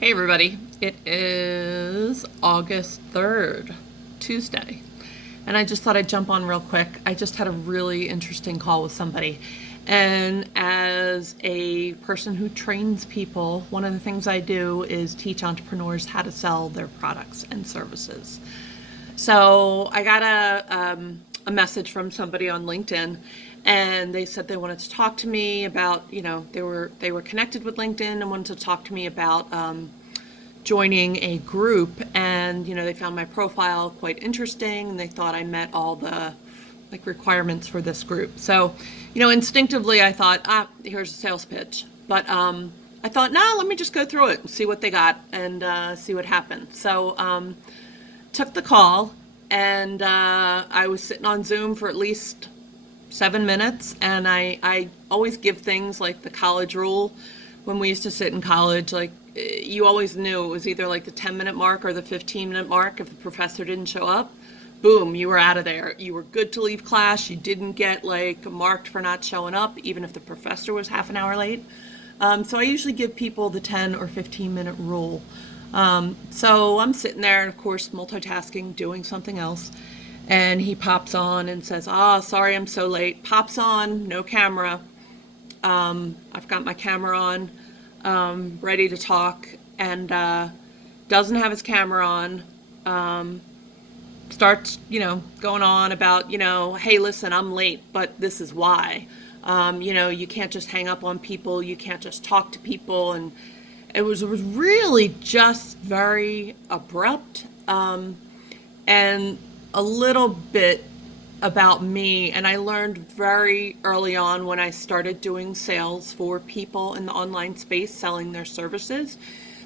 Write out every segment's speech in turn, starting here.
Hey everybody, it is August 3rd, Tuesday, and I just thought I'd jump on real quick. I just had a really interesting call with somebody, and as a person who trains people, one of the things I do is teach entrepreneurs how to sell their products and services. So I got a message from somebody on LinkedIn, and they said they wanted to talk to me about, they were connected with LinkedIn and wanted to talk to me about joining a group, and they found my profile quite interesting, and they thought I met all the requirements for this group. So, instinctively I thought, here's a sales pitch, but I thought, no, let me just go through it and see what they got and see what happens. So took the call, and I was sitting on Zoom for at least 7 minutes, and I always give things like the college rule. When we used to sit in college, you always knew it was either like the 10-minute mark or the 15-minute mark. If the professor didn't show up, boom, you were out of there. You were good to leave class. You didn't get marked for not showing up, even if the professor was half an hour late. So I usually give people the 10 or 15-minute rule. So I'm sitting there, and of course multitasking, doing something else, and he pops on and says, sorry I'm so late. Pops on, no camera. I've got my camera on, ready to talk, and doesn't have his camera on. Starts, going on about, hey, listen, I'm late, but this is why. You can't just hang up on people. You can't just talk to people. And it was really just very abrupt, and a little bit about me. And I learned very early on, when I started doing sales for people in the online space, selling their services,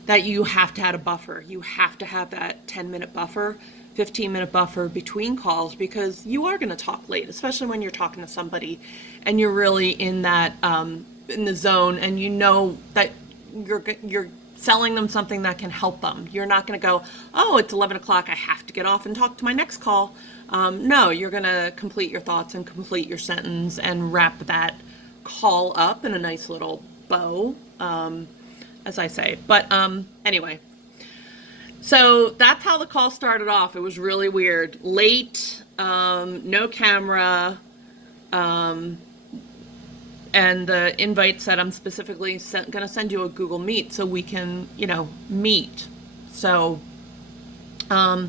that you have to have a buffer. You have to have that 10-minute buffer, 15-minute buffer between calls, because you are going to talk late, especially when you're talking to somebody and you're really in that in the zone, and you know that you're selling them something that can help them. You're not going to go, it's 11 o'clock, I have to get off and talk to my next call. No, you're going to complete your thoughts and complete your sentence and wrap that call up in a nice little bow, as I say. But anyway, so that's how the call started off. It was really weird. Late, no camera, and the invite said I'm specifically going to send you a Google Meet so we can, meet. So, and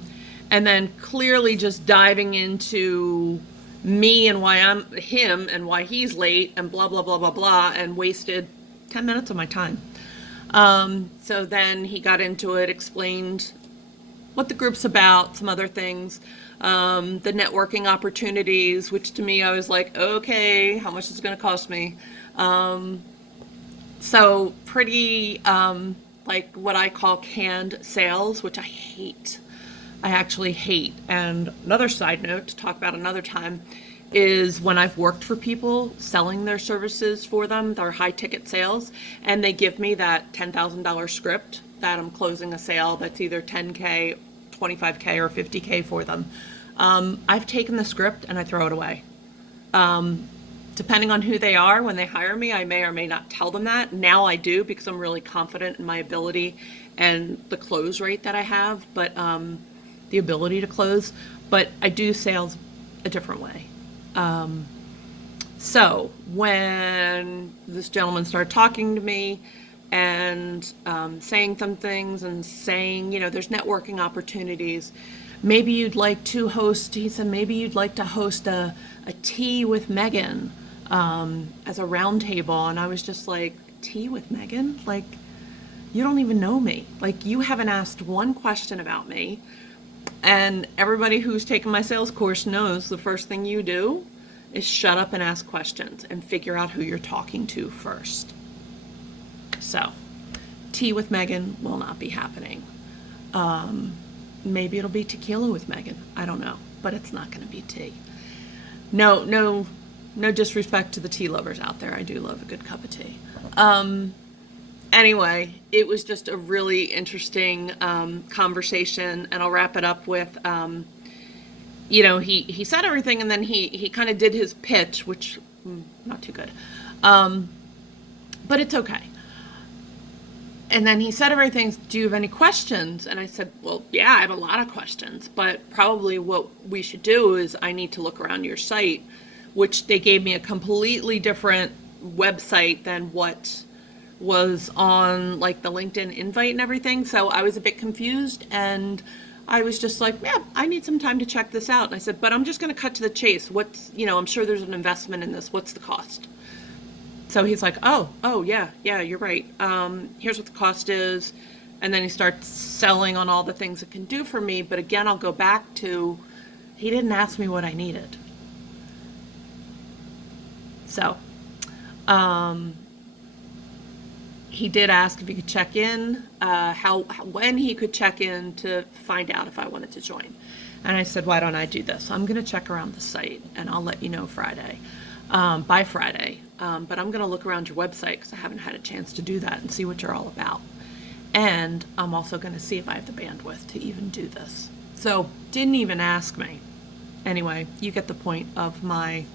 then clearly just diving into me and why I'm him and why he's late and blah, blah, blah, blah, blah, and wasted 10 minutes of my time. So then he got into it, explained what the group's about, some other things, the networking opportunities, which to me, I was like, okay, how much is it going to cost me? So pretty, what I call canned sales, which I hate. I actually hate. And another side note to talk about another time is when I've worked for people selling their services for them, their high ticket sales, and they give me that $10,000 script that I'm closing a sale that's either 10K, 25K, or 50K for them. I've taken the script and I throw it away. Depending on who they are, when they hire me, I may or may not tell them that. Now I do, because I'm really confident in my ability and the close rate that I have, but the ability to close. But I do sales a different way. So when this gentleman started talking to me and saying some things and saying, there's networking opportunities. Maybe you'd like to host, he said, maybe you'd like to host a tea with Megan as a round table. And I was just like, tea with Megan? You don't even know me. You haven't asked one question about me. And everybody who's taken my sales course knows the first thing you do is shut up and ask questions and figure out who you're talking to first. So, tea with Megan will not be happening. Maybe it'll be tequila with Megan. I don't know, but it's not going to be tea. No disrespect to the tea lovers out there. I do love a good cup of tea. Anyway, it was just a really interesting conversation, and I'll wrap it up with, he said everything, and then he kind of did his pitch, which not too good, but it's okay. And then he said everything, do you have any questions? And I said, well, yeah, I have a lot of questions, but probably what we should do is I need to look around your site, which they gave me a completely different website than what was on like the LinkedIn invite and everything. So I was a bit confused, and I was just like, yeah, I need some time to check this out. And I said, but I'm just going to cut to the chase. What's, I'm sure there's an investment in this. What's the cost? So he's like, oh, yeah, you're right. Here's what the cost is. And then he starts selling on all the things it can do for me. But again, I'll go back to, he didn't ask me what I needed. So, he did ask if he could check in, when he could check in to find out if I wanted to join. And I said, why don't I do this? I'm going to check around the site and I'll let you know by Friday. But I'm going to look around your website because I haven't had a chance to do that and see what you're all about. And I'm also going to see if I have the bandwidth to even do this. So didn't even ask me. Anyway, you get the point of my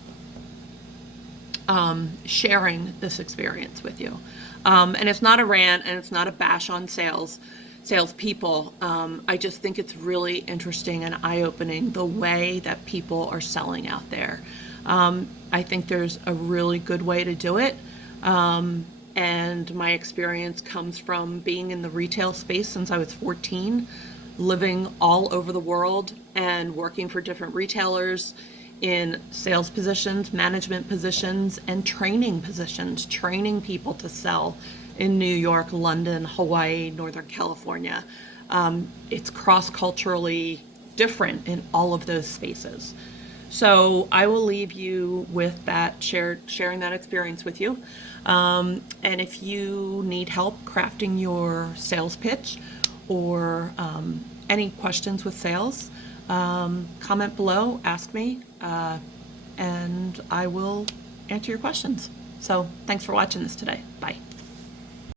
sharing this experience with you. And it's not a rant and it's not a bash on salespeople. I just think it's really interesting and eye-opening the way that people are selling out there. I think there's a really good way to do it. And my experience comes from being in the retail space since I was 14, living all over the world and working for different retailers in sales positions, management positions, and training positions, training people to sell in New York, London, Hawaii, Northern California. It's cross-culturally different in all of those spaces. So I will leave you with that, sharing that experience with you. And if you need help crafting your sales pitch or any questions with sales, comment below, ask me, and I will answer your questions. So thanks for watching this today. Bye.